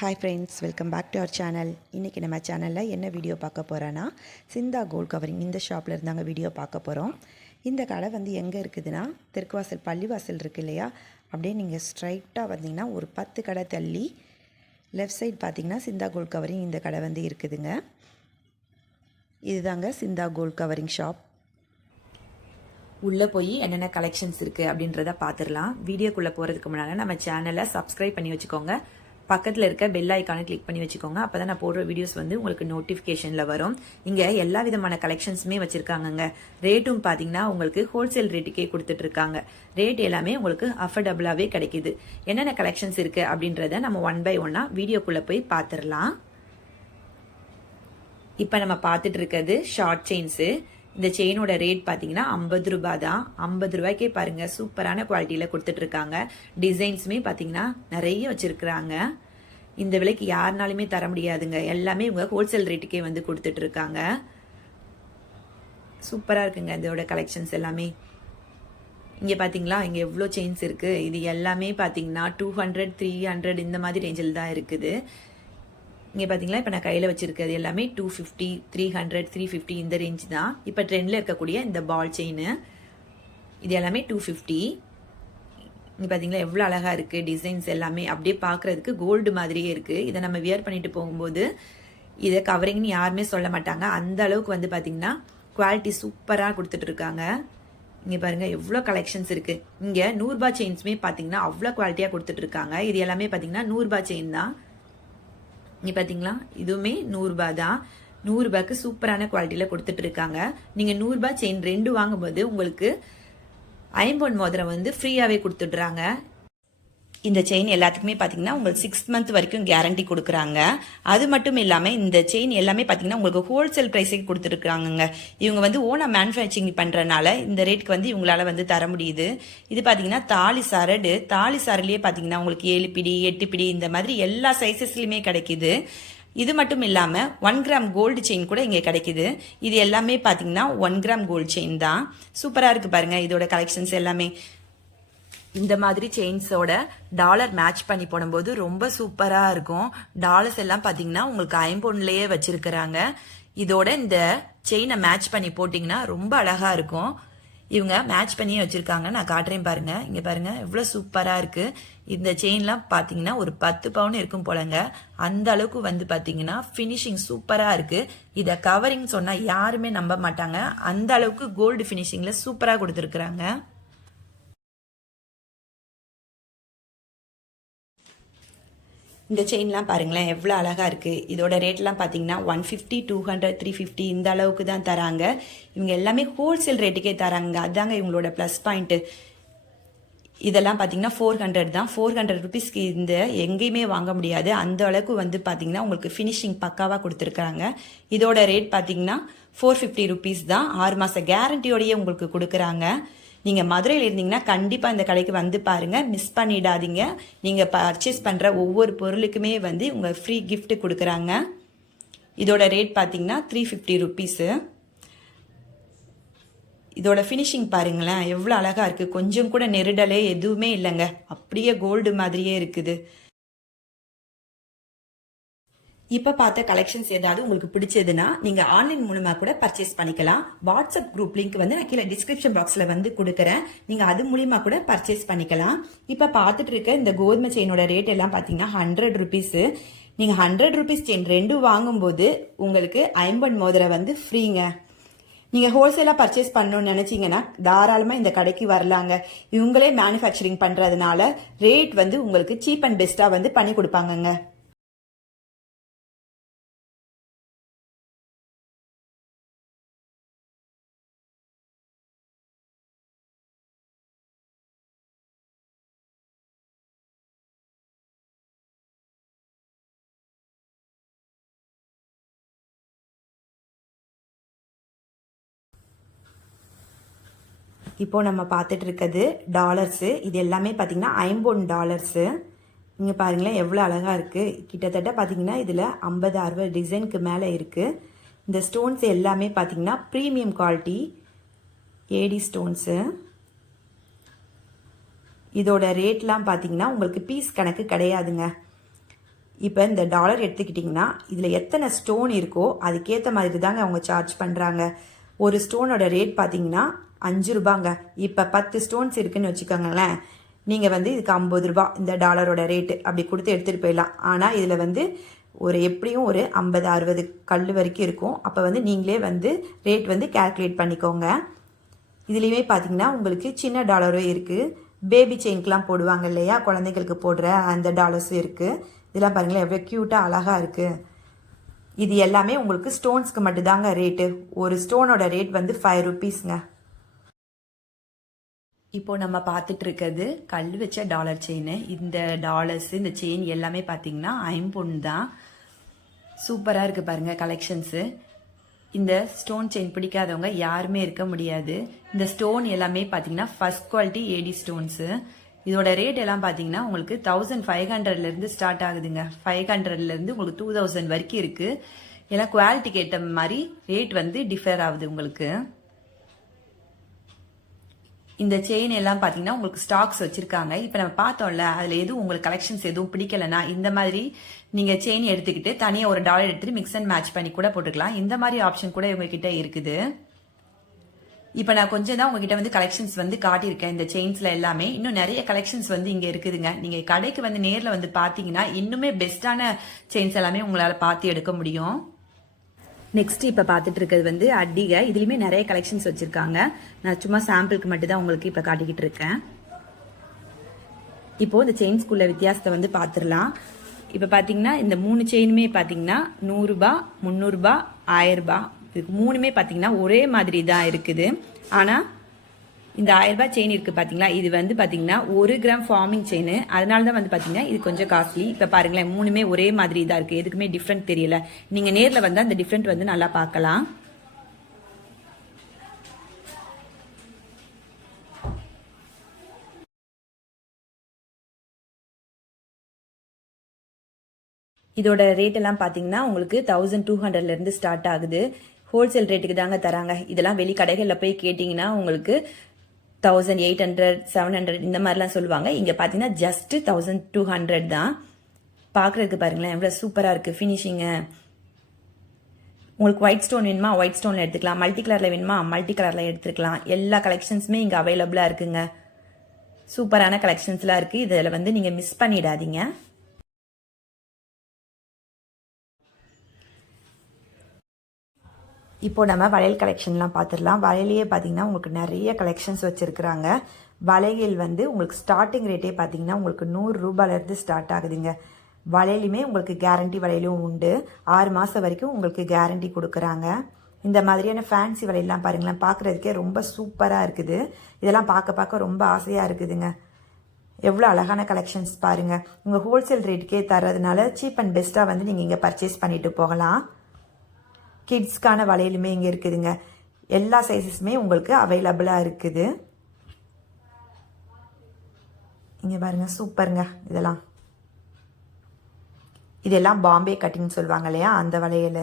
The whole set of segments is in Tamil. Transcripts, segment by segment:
Hi friends, welcome back to our channel. இன்றைக்கி நம்ம சேனலில் என்ன வீடியோ பார்க்க போகிறோன்னா, சிந்தா கோல்ட் கவரிங் இந்த ஷாப்பில் இருந்தாங்க வீடியோ பார்க்க போகிறோம். இந்த கடை வந்து எங்கே இருக்குதுன்னா, தெற்குவாசல் பள்ளிவாசல் இருக்குது இல்லையா, அப்படியே நீங்கள் ஸ்ட்ரைட்டாக வந்தீங்கன்னா ஒரு 10 கடை தள்ளி லெஃப்ட் சைட் பார்த்தீங்கன்னா சிந்தா கோல்ட் கவரிங் இந்த கடை வந்து இருக்குதுங்க. இதுதாங்க சிந்தா கோல்ட் கவரிங் ஷாப். உள்ளே போய் என்னென்ன கலெக்ஷன்ஸ் இருக்குது அப்படின்றத பார்த்துடலாம். வீடியோக்குள்ளே போகிறதுக்கு முன்னால் நம்ம சேனலை சப்ஸ்கிரைப் பண்ணி வச்சுக்கோங்க. பக்கத்தில் இருக்க பெல் ஐக்கானை கிளிக் பண்ணி வச்சுக்கோங்க. அப்போ தான் நான் போடுற வீடியோஸ் வந்து உங்களுக்கு நோட்டிஃபிகேஷனில் வரும். இங்கே எல்லா விதமான கலெக்ஷன்ஸுமே வச்சுருக்காங்கங்க. ரேட்டும் பார்த்தீங்கன்னா உங்களுக்கு ஹோல்சேல் ரேட்டுக்கே கொடுத்துட்ருக்காங்க. ரேட் எல்லாமே உங்களுக்கு அஃபோர்டபுளாகவே கிடைக்கிது. என்னென்ன கலெக்ஷன்ஸ் இருக்குது அப்படின்றத நம்ம ஒன் பை ஒன்னாக வீடியோக்குள்ளே போய் பார்த்துடலாம். இப்போ நம்ம பார்த்துட்டு இருக்கிறது ஷார்ட் செயின்ஸு. இந்த செயினோட ரேட் பார்த்தீங்கன்னா 50 ரூபாய் தான். 50 ரூபாய்க்கே பாருங்க, சூப்பரான குவாலிட்டியில் கொடுத்துட்டு இருக்காங்க. டிசைன்ஸுமே பார்த்தீங்கன்னா நிறைய வச்சிருக்கிறாங்க. இந்த விலைக்கு யாருனாலுமே தர முடியாதுங்க. எல்லாமே இவங்க ஹோல்சேல் ரேட்டுக்கே வந்து கொடுத்துட்டு இருக்காங்க. சூப்பராக இருக்குங்க இதோட கலெக்ஷன்ஸ் எல்லாமே. இங்கே பார்த்தீங்களா, இங்கே எவ்வளோ செயின்ஸ் இருக்குது. இது எல்லாமே பார்த்தீங்கன்னா 200, 300 இந்த மாதிரி ரேஞ்சில் தான் இருக்குது. இங்கே பார்த்தீங்களா, இப்போ நான் கையில் வச்சிருக்கிறது எல்லாமே 250, 300, 350 இந்த ரேஞ்ச் தான். இப்போ ட்ரெண்டில் இருக்கக்கூடிய இந்த பால் செயின் இது எல்லாமே 250. இங்கே பார்த்தீங்களா எவ்வளோ அழகாக இருக்குது. டிசைன்ஸ் எல்லாமே அப்படியே பார்க்குறதுக்கு கோல்டு மாதிரியே இருக்குது. இதை நம்ம வியர் பண்ணிட்டு போகும்போது இதை கவரிங்னு யாருமே சொல்ல மாட்டாங்க. அந்த அளவுக்கு வந்து பார்த்தீங்கன்னா குவாலிட்டி சூப்பராக கொடுத்துட்ருக்காங்க. இங்கே பாருங்கள் எவ்வளோ கலெக்ஷன்ஸ் இருக்குது. இங்கே 100 ரூபாய் செயின்ஸுமே பார்த்தீங்கன்னா அவ்வளோ குவாலிட்டியாக கொடுத்துட்ருக்காங்க. இது எல்லாமே பார்த்தீங்கன்னா 100 ரூபாய் செயின் தான். இங்கே பார்த்தீங்களா, இதுவுமே 100 ரூபாய் தான். 100 ரூபாய்க்கு சூப்பரான குவாலிட்டியில் கொடுத்துட்டு இருக்காங்க. நீங்கள் 100 ரூபாய் செயின் 2 வாங்கும்போது உங்களுக்கு 50 மோதிரம் வந்து ஃப்ரீயாகவே கொடுத்துட்றாங்க. இந்த செயின் எல்லாத்துக்குமே பார்த்தீங்கன்னா உங்களுக்கு 6 மந்த் வரைக்கும் கேரண்டி கொடுக்குறாங்க. அது மட்டும் இல்லாமல் இந்த செயின் எல்லாமே பார்த்தீங்கன்னா உங்களுக்கு ஹோல்சேல் ப்ரைஸுக்கு கொடுத்துருக்குறாங்க. இவங்க வந்து ஓனாக மேனுஃபேக்சரிங் பண்ணுறனால இந்த ரேட்டுக்கு வந்து இவங்களால வந்து தர முடியுது. இது பார்த்தீங்கன்னா தாலி சரடு. தாலி சரடுலேயே பார்த்தீங்கன்னா உங்களுக்கு 7 பிடி 8 பிடி இந்த மாதிரி எல்லா சைஸஸ்லையுமே கிடைக்குது. இது மட்டும் இல்லாமல் 1 கிராம் கோல்டு செயின் கூட இங்கே கிடைக்குது. இது எல்லாமே பார்த்தீங்கன்னா 1 கிராம் கோல்டு செயின் தான். சூப்பராக இருக்குது பாருங்கள் இதோட கலெக்ஷன்ஸ் எல்லாமே. இந்த மாதிரி செயின்ஸோட டாலர் மேட்ச் பண்ணி போடும்போது ரொம்ப சூப்பராக இருக்கும். டாலர்ஸ் எல்லாம் பார்த்தீங்கன்னா உங்களுக்கு 50 வச்சிருக்கிறாங்க. இதோட இந்த செயினை மேட்ச் பண்ணி போட்டிங்கன்னா ரொம்ப அழகாக இருக்கும். இவங்க மேட்ச் பண்ணியே வச்சுருக்காங்க. நான் காட்டுறேன் பாருங்க. இங்கே பாருங்க எவ்வளோ சூப்பராக இருக்குது. இந்த செயின்லாம் பார்த்தீங்கன்னா ஒரு 10 பவுன் இருக்கும் போலங்க. அந்த அளவுக்கு வந்து பார்த்தீங்கன்னா ஃபினிஷிங் சூப்பராக இருக்குது. இதை கவரிங் சொன்னால் யாருமே நம்ப மாட்டாங்க. அந்த அளவுக்கு கோல்டு ஃபினிஷிங்கில் சூப்பராக கொடுத்துருக்குறாங்க. இந்த செயின்லாம் பாருங்களேன் எவ்வளோ அழகாக இருக்குது. இதோட ரேட்லாம் பார்த்தீங்கன்னா 150, 200, 350 இந்த அளவுக்கு தான் தராங்க. இவங்க எல்லாமே ஹோல்சேல் ரேட்டுக்கே தராங்க. அதுதாங்க இவங்களோட ப்ளஸ் பாயிண்ட்டு. இதெல்லாம் பார்த்தீங்கன்னா 400 தான். 400 ருபீஸ்க்கு இந்த எங்கேயுமே வாங்க முடியாது. அந்த அளவுக்கு வந்து பார்த்தீங்கன்னா உங்களுக்கு ஃபினிஷிங் பக்காவாக கொடுத்துருக்காங்க. இதோட ரேட் பார்த்தீங்கன்னா 450 ருபீஸ் தான். 6 மாத கேரண்டியோடையே உங்களுக்கு கொடுக்குறாங்க. நீங்கள் மதுரையில் இருந்தீங்கன்னா கண்டிப்பாக இந்த கடைக்கு வந்து பாருங்கள், மிஸ் பண்ணிடாதீங்க. நீங்கள் பர்ச்சேஸ் பண்ணுற ஒவ்வொரு பொருளுக்குமே வந்து உங்கள் ஃப்ரீ கிஃப்ட் கொடுக்குறாங்க. இதோட ரேட் பார்த்தீங்கன்னா 350 ருபீஸு. இதோட ஃபினிஷிங் பாருங்களேன் எவ்வளோ அழகாக இருக்குது. கொஞ்சம் கூட நெருடலே எதுவுமே இல்லைங்க. அப்படியே கோல்டு மாதிரியே இருக்குது. இப்போ பார்த்த கலெக்ஷன்ஸ் ஏதாவது உங்களுக்கு பிடிச்சதுன்னா நீங்கள் ஆன்லைன் மூலமாக கூட பர்ச்சேஸ் பண்ணிக்கலாம். வாட்ஸ்அப் குரூப் லிங்க் வந்து நான் கீழே டிஸ்கிரிப்ஷன் பாக்ஸில் வந்து கொடுக்குறேன். நீங்கள் அது மூலியமாக கூட பர்ச்சேஸ் பண்ணிக்கலாம். இப்போ பார்த்துட்டு இருக்க இந்த கோதுமை செயினோட ரேட் எல்லாம் பார்த்தீங்கன்னா 100 ருபீஸு. நீங்கள் 100 ருபீஸ் செயின் 2 வாங்கும்போது உங்களுக்கு 50 மோதிரம் வந்து ஃப்ரீங்க. நீங்கள் ஹோல்சேலாக பர்ச்சேஸ் பண்ணணும்னு நினச்சிங்கன்னா தாராளமாக இந்த கடைக்கு வரலாங்க. இவங்களே மேனுஃபேக்சரிங் பண்ணுறதுனால ரேட் வந்து உங்களுக்கு சீப் அண்ட் பெஸ்ட்டாக வந்து பண்ணி கொடுப்பாங்கங்க. இப்போது நம்ம பார்த்துட்டு இருக்கிறது டாலர்ஸு. இது எல்லாமே பார்த்தீங்கன்னா 50 டாலர்ஸு. இங்கே பாருங்களேன் எவ்வளோ அழகாக இருக்குது. கிட்டத்தட்ட பார்த்தீங்கன்னா இதில் 50, 60 டிசைனுக்கு மேலே இருக்குது. இந்த ஸ்டோன்ஸ் எல்லாமே பார்த்தீங்கன்னா ப்ரீமியம் குவாலிட்டி ஏடி ஸ்டோன்ஸு. இதோட ரேட்லாம் பார்த்தீங்கன்னா உங்களுக்கு பீஸ் கணக்கு கிடையாதுங்க. இப்போ இந்த டாலர் எடுத்துக்கிட்டிங்கன்னா இதில் எத்தனை ஸ்டோன் இருக்கோ அதுக்கேற்ற மாதிரி தாங்க அவங்க சார்ஜ் பண்ணுறாங்க. ஒரு ஸ்டோனோட ரேட் பார்த்தீங்கன்னா 5 ரூபாங்க. இப்போ 10 ஸ்டோன்ஸ் இருக்குன்னு வச்சுக்கோங்களேன், நீங்கள் வந்து இதுக்கு 50 ரூபா இந்த டாலரோட ரேட்டு அப்படி கொடுத்து எடுத்துகிட்டு போயிடலாம். ஆனால் இதில் வந்து ஒரு எப்படியும் ஒரு 50-60 கல் வரைக்கும் இருக்கும். அப்போ வந்து நீங்களே வந்து ரேட் வந்து கேல்குலேட் பண்ணிக்கோங்க. இதுலேயுமே பார்த்தீங்கன்னா உங்களுக்கு சின்ன டாலரும் இருக்குது, பேபி செயின்க்கெலாம் போடுவாங்க இல்லையா, குழந்தைங்களுக்கு போடுற அந்த டாலர்ஸும் இருக்குது. இதெல்லாம் பாருங்களேன் எவ்வளோ க்யூட்டாக அழகாக இருக்குது. இது எல்லாமே உங்களுக்கு ஸ்டோன்ஸ்க்கு மட்டும்தாங்க ரேட்டு. ஒரு ஸ்டோனோட ரேட் வந்து 5 ருபீஸ்ங்க. இப்போ நம்ம பார்த்துட்டு இருக்கிறது கல் வச்ச டாலர் செயின். இந்த டாலர்ஸ் இந்த செயின் எல்லாமே பார்த்தீங்கன்னா ஐம்பொன் தான். சூப்பராக இருக்குது பாருங்கள் கலெக்ஷன்ஸு. இந்த ஸ்டோன் செயின் பிடிக்காதவங்க யாருமே இருக்க முடியாது. இந்த ஸ்டோன் எல்லாமே பார்த்தீங்கன்னா ஃபர்ஸ்ட் குவாலிட்டி ஏடி ஸ்டோன்ஸு. இதோட ரேட் எல்லாம் பார்த்தீங்கன்னா உங்களுக்கு 1500லேருந்து ஸ்டார்ட் ஆகுதுங்க. 500லேருந்து உங்களுக்கு 2000 வரைக்கும் இருக்குது. எல்லாம் குவாலிட்டிக்கு ஏற்ற மாதிரி ரேட் வந்து டிஃபர் ஆகுது உங்களுக்கு. இந்த செயின் எல்லாம் பார்த்தீங்கன்னா உங்களுக்கு ஸ்டாக்ஸ் வச்சிருக்காங்க. இப்போ நம்ம பார்த்தோம்ல, அதில் எதுவும் உங்களுக்கு கலெக்ஷன்ஸ் எதுவும் பிடிக்கலன்னா இந்த மாதிரி நீங்கள் செயின் எடுத்துக்கிட்டு தனியாக ஒரு டாலர் எடுத்துட்டு மிக்ஸ் அண்ட் மேட்ச் பண்ணி கூட போட்டுக்கலாம். இந்த மாதிரி ஆப்ஷன் கூட இவங்ககிட்ட இருக்குது. இப்போ நான் கொஞ்சம் தான் உங்ககிட்ட வந்து கலெக்ஷன்ஸ் வந்து காட்டியிருக்கேன் இந்த செயின்ஸ்ல எல்லாமே. இன்னும் நிறைய கலெக்ஷன்ஸ் வந்து இங்கே இருக்குதுங்க. நீங்கள் கடைக்கு வந்து நேரில் வந்து பார்த்தீங்கன்னா இன்னுமே பெஸ்ட்டான செயின்ஸ் எல்லாமே உங்களால் பார்த்து எடுக்க முடியும். நெக்ஸ்ட் இப்போ பார்த்துட்டு இருக்கிறது வந்து அடிகை. இதுலேயுமே நிறைய கலெக்ஷன்ஸ் வச்சுருக்காங்க. நான் சும்மா சாம்பிளுக்கு மட்டும் தான் உங்களுக்கு இப்போ காட்டிக்கிட்டு இருக்கேன். இப்போது இந்த செயின்ஸ்குள்ள வித்தியாசத்தை வந்து பார்த்துடலாம். இப்போ பார்த்தீங்கன்னா இந்த 3 செயினுமே பார்த்தீங்கன்னா 100 ரூபா, 300 ரூபா, 1000 ரூபாய். இதுக்கு 3மே பார்த்தீங்கன்னா ஒரே மாதிரி தான் இருக்குது. ஆனால் இந்த 1000 ரூபாய் செயின் இருக்குது பார்த்தீங்களா, இது வந்து பார்த்தீங்கன்னா 1 கிராம் ஃபார்மிங் செயின். அதனால தான் வந்து பார்த்தீங்கன்னா இது கொஞ்சம் காஸ்ட்லி. இப்போ பாருங்களேன் 3மே ஒரே மாதிரி தான் இருக்குது, எதுக்குமே டிஃப்ரெண்ட் தெரியல. நீங்கள் நேரில் வந்தால் அந்த டிஃப்ரெண்ட் வந்து நல்லா பார்க்கலாம். இதோட ரேட் எல்லாம் பார்த்தீங்கன்னா உங்களுக்கு 1200லேருந்து ஸ்டார்ட் ஆகுது. ஹோல்சேல் ரேட்டுக்கு தாங்க தராங்க. இதெல்லாம் வெளி கடைகளில் போய் கேட்டிங்கன்னா உங்களுக்கு 1800, 700 இந்த மாதிரிலாம் சொல்லுவாங்க. இங்கே பார்த்தீங்கன்னா ஜஸ்ட் 1200 தான். பார்க்குறதுக்கு பாருங்களேன் எவ்வளோ சூப்பராக இருக்குது ஃபினிஷிங்கு. உங்களுக்கு ஒயிட் ஸ்டோன் வேணுமா ஒயிட் ஸ்டோனில் எடுத்துக்கலாம், மல்டி கலரில் வேணுமா மல்டி கலரில் எடுத்துக்கலாம். எல்லா கலெக்ஷன்ஸுமே இங்கே அவைலபிளாக இருக்குங்க. சூப்பரான கலெக்ஷன்ஸ்லாம் இருக்குது. இதில் வந்து நீங்கள் மிஸ் பண்ணிடாதீங்க. இப்போ நம்ம வளையல் கலெக்ஷன்லாம் பார்த்துடலாம். வளையலையே பார்த்தீங்கன்னா உங்களுக்கு நிறைய கலெக்ஷன்ஸ் வச்சுருக்குறாங்க. வளையல் வந்து உங்களுக்கு ஸ்டார்டிங் ரேட்டே பார்த்தீங்கன்னா உங்களுக்கு 100 ரூபாயிலேருந்து ஸ்டார்ட் ஆகுதுங்க. வளையலுமே உங்களுக்கு கேரண்டி வளையலும் உண்டு. 6 மாதம் வரைக்கும் உங்களுக்கு கேரண்டி கொடுக்குறாங்க. இந்த மாதிரியான ஃபேன்சி வளையல்லாம் பாருங்களேன், பார்க்குறதுக்கே ரொம்ப சூப்பராக இருக்குது. இதெல்லாம் பார்க்க ரொம்ப ஆசையாக இருக்குதுங்க. எவ்வளோ அழகான கலெக்ஷன்ஸ் பாருங்கள். உங்கள் ஹோல்சேல் ரேட்டுக்கே தர்றதுனால சீப் அண்ட் பெஸ்ட்டாக வந்து நீங்கள் இங்கே பர்ச்சேஸ் பண்ணிட்டு போகலாம். கிட்ஸ்க்கான வளையலுமே இங்கே இருக்குதுங்க. எல்லா சைஸஸுமே உங்களுக்கு அவைலபிளாக இருக்குது. இங்கே பாருங்க சூப்பருங்க. இதெல்லாம் பாம்பே கட்டிங் சொல்லுவாங்க இல்லையா, அந்த வளையல்.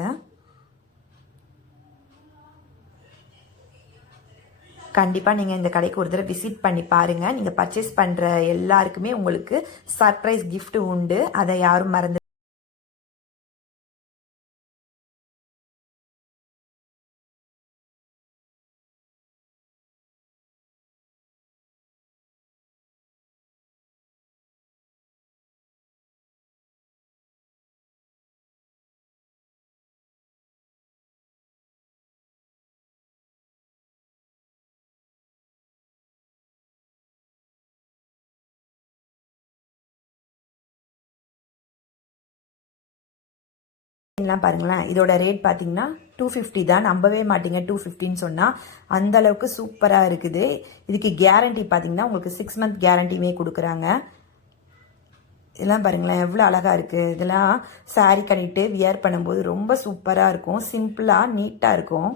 கண்டிப்பாக நீங்கள் இந்த கடைக்கு ஒரு தடவை விசிட் பண்ணி பாருங்கள். நீங்கள் பர்ச்சேஸ் பண்ணுற எல்லாருக்குமே உங்களுக்கு சர்ப்ரைஸ் கிஃப்ட் உண்டு. அதை யாரும் மறந்து பாருங்களேன். இதோட ரேட் பார்த்தீங்கன்னா 250 தான். நம்பவே மாட்டீங்க 250ன்னு சொன்னால். அந்த அளவுக்கு சூப்பராக இருக்குது. இதுக்கு கேரண்டி பார்த்தீங்கன்னா உங்களுக்கு 6 மந்த் கேரண்டியுமே கொடுக்குறாங்க. இதெல்லாம் பாருங்களேன் எவ்வளோ அழகாக இருக்குது. இதெல்லாம் சாரீ கட்டிட்டு வியர் பண்ணும்போது ரொம்ப சூப்பராக இருக்கும். சிம்பிளாக நீட்டாக இருக்கும்.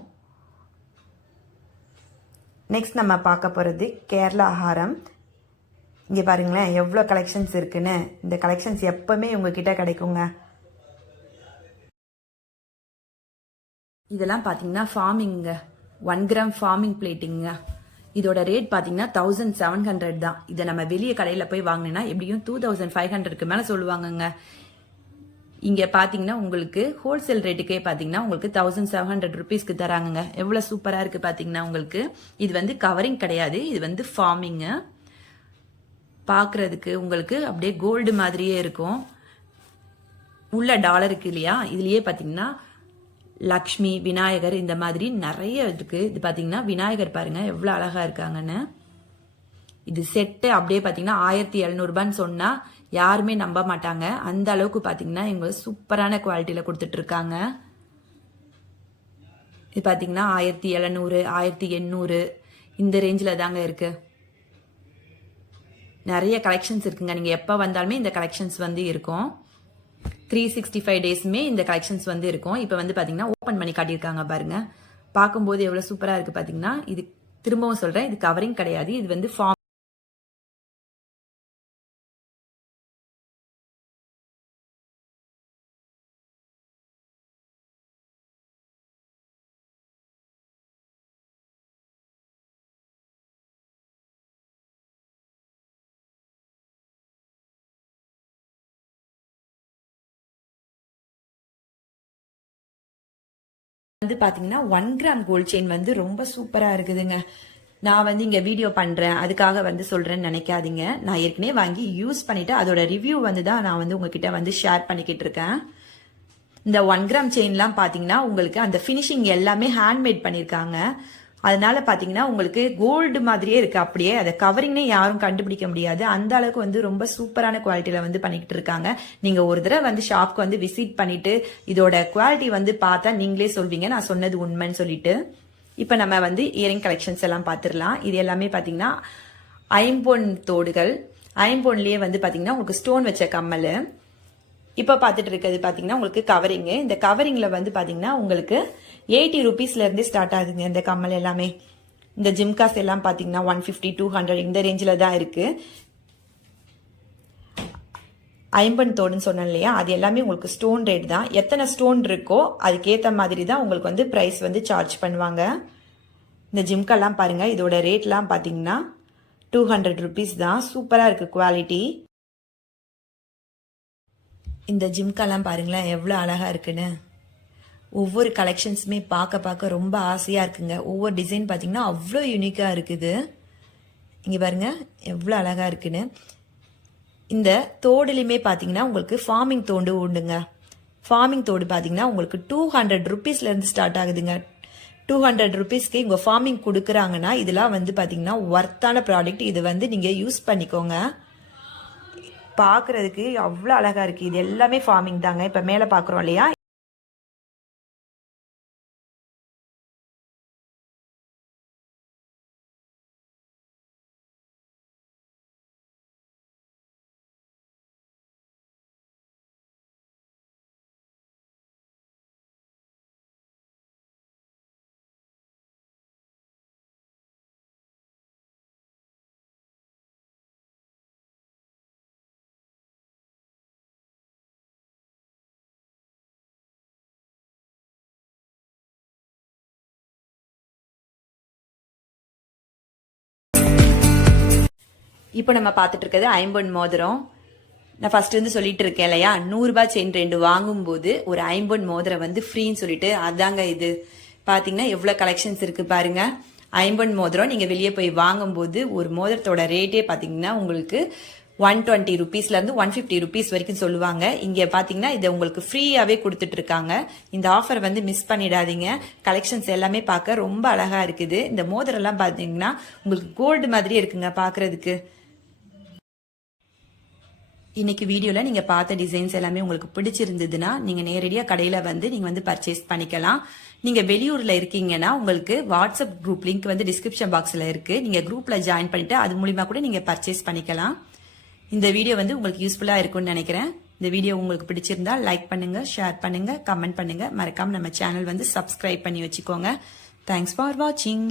நெக்ஸ்ட் நம்ம பார்க்க போகிறது கேரளா ஹாரம். இங்கே பாருங்களேன் எவ்வளோ கலெக்ஷன்ஸ் இருக்குன்னு. இந்த கலெக்ஷன்ஸ் எப்போவுமே உங்ககிட்ட கிடைக்குங்க. இதெல்லாம் பார்த்தீங்கன்னா ஃபார்மிங்க, 1 கிராம் ஃபார்மிங் பிளேட்டிங்க. இதோட ரேட் பார்த்தீங்கன்னா 1700 தான். இதை நம்ம வெளியே கடையில் போய் வாங்கினோன்னா எப்படியும் 2500க்கு மேலே சொல்லுவாங்கங்க. இங்கே பார்த்தீங்கன்னா உங்களுக்கு ஹோல்சேல் ரேட்டுக்கே பார்த்தீங்கன்னா உங்களுக்கு 1700 rupeesக்கு தராங்க. எவ்வளோ சூப்பராக இருக்குது பார்த்தீங்கன்னா உங்களுக்கு. இது வந்து கவரிங் கிடையாது, இது வந்து ஃபார்மிங்கு. பார்க்குறதுக்கு உங்களுக்கு அப்படியே கோல்டு மாதிரியே இருக்கும். உள்ள டாலர் இருக்கு இல்லையா, இதுலயே பார்த்தீங்கன்னா லக்ஷ்மி, விநாயகர் இந்த மாதிரி நிறைய இருக்கு. இது பார்த்தீங்கன்னா விநாயகர் பாருங்க எவ்வளோ அழகா இருக்காங்கன்னு. இது செட்டு அப்படியே பார்த்தீங்கன்னா 1700 ரூபான்னு சொன்னா யாருமே நம்ப மாட்டாங்க. அந்த அளவுக்கு பார்த்தீங்கன்னா இவங்க சூப்பரான குவாலிட்டியில் கொடுத்துட்டு இருக்காங்க. இது பார்த்தீங்கன்னா 1700, 1800 இந்த ரேஞ்சில் தாங்க இருக்கு. நிறைய கலெக்ஷன்ஸ் இருக்குங்க. நீங்கள் எப்போ வந்தாலுமே இந்த கலெக்ஷன்ஸ் வந்து இருக்கும். 365 டேஸுமே இந்த கலெக்ஷன்ஸ் வந்து இருக்கும். இப்போ வந்து பார்த்தீங்கன்னா ஓப்பன் பண்ணி காட்டியிருக்காங்க பாருங்க. பார்க்கும்போது எவ்வளோ சூப்பராக இருக்குது பார்த்தீங்கன்னா. இது திரும்பவும் சொல்கிறேன், இது கவரிங் கிடையாது, இது வந்து ஃபார்ம். வந்து பாத்தீங்கன்னா 1 கிராம் கோல்ட் செயின் வந்து ரொம்ப சூப்பரா இருக்குதுங்க. நான் வந்து இங்க வீடியோ பண்றேன் அதுக்காக வந்து சொல்றேன்னு நினைக்காதீங்க. நான் ஏற்கனவே வாங்கி யூஸ் பண்ணிட்டு அதோட ரிவ்யூ வந்து தான் நான் வந்து உங்ககிட்ட வந்து ஷேர் பண்ணிக்கிட்டு இருக்கேன். இந்த 1 கிராம் செயின்லாம் பாத்தீங்கன்னா உங்களுக்கு அந்த ஃபினிஷிங் எல்லாமே ஹேண்ட்மேட் பண்ணிருக்காங்க. அதனால பாத்தீங்கன்னா உங்களுக்கு கோல்டு மாதிரியே இருக்கு. அப்படியே அதை கவரிங்னே யாரும் கண்டுபிடிக்க முடியாது. அந்த அளவுக்கு வந்து ரொம்ப சூப்பரான குவாலிட்டியில வந்து பண்ணிக்கிட்டு இருக்காங்க. நீங்க ஒரு தடவை வந்து ஷாப்க்கு வந்து விசிட் பண்ணிட்டு இதோட குவாலிட்டி வந்து பார்த்தா நீங்களே சொல்வீங்க நான் சொன்னது உண்மைன்னு சொல்லிட்டு. இப்ப நம்ம வந்து இயரிங் கலெக்ஷன்ஸ் எல்லாம் பார்த்துடலாம். இது எல்லாமே பாத்தீங்கன்னா ஐம்பொன் தோடுகள். ஐம்பொன்லயே வந்து பாத்தீங்கன்னா உங்களுக்கு ஸ்டோன் வச்ச கம்மல். இப்போ பார்த்துட்டு இருக்கிறது பார்த்தீங்கன்னா உங்களுக்கு கவரிங்கு. இந்த கவரிங்கில் வந்து பார்த்தீங்கன்னா உங்களுக்கு 80 rupeesல இருந்தே ஸ்டார்ட் ஆகுதுங்க இந்த கம்மல் எல்லாமே. இந்த ஜிம்காஸ் எல்லாம் பார்த்தீங்கன்னா 150, 200 இந்த ரேஞ்சில் தான் இருக்கு. ஐம்பன் தோடுன்னு சொன்னேன் இல்லையா, அது எல்லாமே உங்களுக்கு ஸ்டோன் ரேட் தான். எத்தனை ஸ்டோன் இருக்கோ அதுக்கேற்ற மாதிரி தான் உங்களுக்கு வந்து ப்ரைஸ் வந்து சார்ஜ் பண்ணுவாங்க. இந்த ஜிம்காலாம் பாருங்க, இதோட ரேட்லாம் பார்த்தீங்கன்னா 200 rupees தான். சூப்பராக இருக்கு குவாலிட்டி. இந்த ஜிம்காலாம் பாருங்களேன் எவ்வளோ அழகா இருக்குன்னு. ஒவ்வொரு கலெக்ஷன்ஸுமே பார்க்க ரொம்ப ஆசையாக இருக்குங்க. ஒவ்வொரு டிசைன் பார்த்தீங்கன்னா அவ்வளோ யூனிக்காக இருக்குது. இங்கே பாருங்க எவ்வளோ அழகாக இருக்குன்னு. இந்த தோடுலையுமே பார்த்தீங்கன்னா உங்களுக்கு ஃபார்மிங் தோடு உண்டுங்க. ஃபார்மிங் தோடு பார்த்தீங்கன்னா உங்களுக்கு 200 rupeesலேருந்து ஸ்டார்ட் ஆகுதுங்க. 200 rupeesக்கு இங்கே ஃபார்மிங் கொடுக்குறாங்கன்னா இதெல்லாம் வந்து பார்த்தீங்கன்னா ஒர்த்தான ப்ராடக்ட். இது வந்து நீங்கள் யூஸ் பண்ணிக்கோங்க. பார்க்குறதுக்கு அவ்வளோ அழகாக இருக்குது. இது எல்லாமே ஃபார்மிங் தாங்க. இப்போ மேலே பார்க்குறோம் இல்லையா, இப்போ நம்ம பார்த்துட்டு இருக்கிறது ஐம்பொன் மோதிரம். நான் ஃபர்ஸ்ட் வந்து சொல்லிட்டு இருக்கேன் இல்லையா, 100 ரூபாய் செயின் 2 வாங்கும்போது ஒரு ஐம்பொன் மோதிரம் வந்து ஃப்ரீன்னு சொல்லிட்டு அதாங்க இது. பாத்தீங்கன்னா எவ்வளவு கலெக்ஷன்ஸ் இருக்கு பாருங்க. ஐம்பொன் மோதிரம் நீங்க வெளியே போய் வாங்கும்போது ஒரு மோதிரத்தோட ரேட்டே பாத்தீங்கன்னா உங்களுக்கு 120 rupeesல இருந்து 150 rupees வரைக்கும் சொல்லுவாங்க. இங்க பாத்தீங்கன்னா இதை உங்களுக்கு ஃப்ரீயாவே கொடுத்துட்டு இருக்காங்க. இந்த ஆஃபர் வந்து மிஸ் பண்ணிடாதீங்க. கலெக்ஷன்ஸ் எல்லாமே பார்க்க ரொம்ப அழகா இருக்குது. இந்த மோதிரம் எல்லாம் பாத்தீங்கன்னா உங்களுக்கு கோல்டு மாதிரியே இருக்குங்க பாக்குறதுக்கு. இன்னைக்கு வீடியோல நீங்க பார்த்த டிசைன்ஸ் எல்லாமே உங்களுக்கு பிடிச்சிருந்ததுன்னா நீங்க நேரடியா கடையில வந்து நீங்க வந்து பர்ச்சேஸ் பண்ணிக்கலாம். நீங்க வெளியூர்ல இருக்கீங்கன்னா உங்களுக்கு வாட்ஸ்அப் குரூப் லிங்க் வந்து டிஸ்கிரிப்ஷன் பாக்ஸ்ல இருக்கு. நீங்க குரூப்ல ஜாயின் பண்ணிட்டு அது மூலியமா கூட நீங்க பர்ச்சேஸ் பண்ணிக்கலாம். இந்த வீடியோ வந்து உங்களுக்கு யூஸ்ஃபுல்லா இருக்கும்னு நினைக்கிறேன். இந்த வீடியோ உங்களுக்கு பிடிச்சிருந்தா லைக் பண்ணுங்க, ஷேர் பண்ணுங்க, கமெண்ட் பண்ணுங்க. மறக்காம நம்ம சேனல் வந்து சப்ஸ்கிரைப் பண்ணி வச்சுக்கோங்க. தேங்க்ஸ் ஃபார் வாட்சிங்.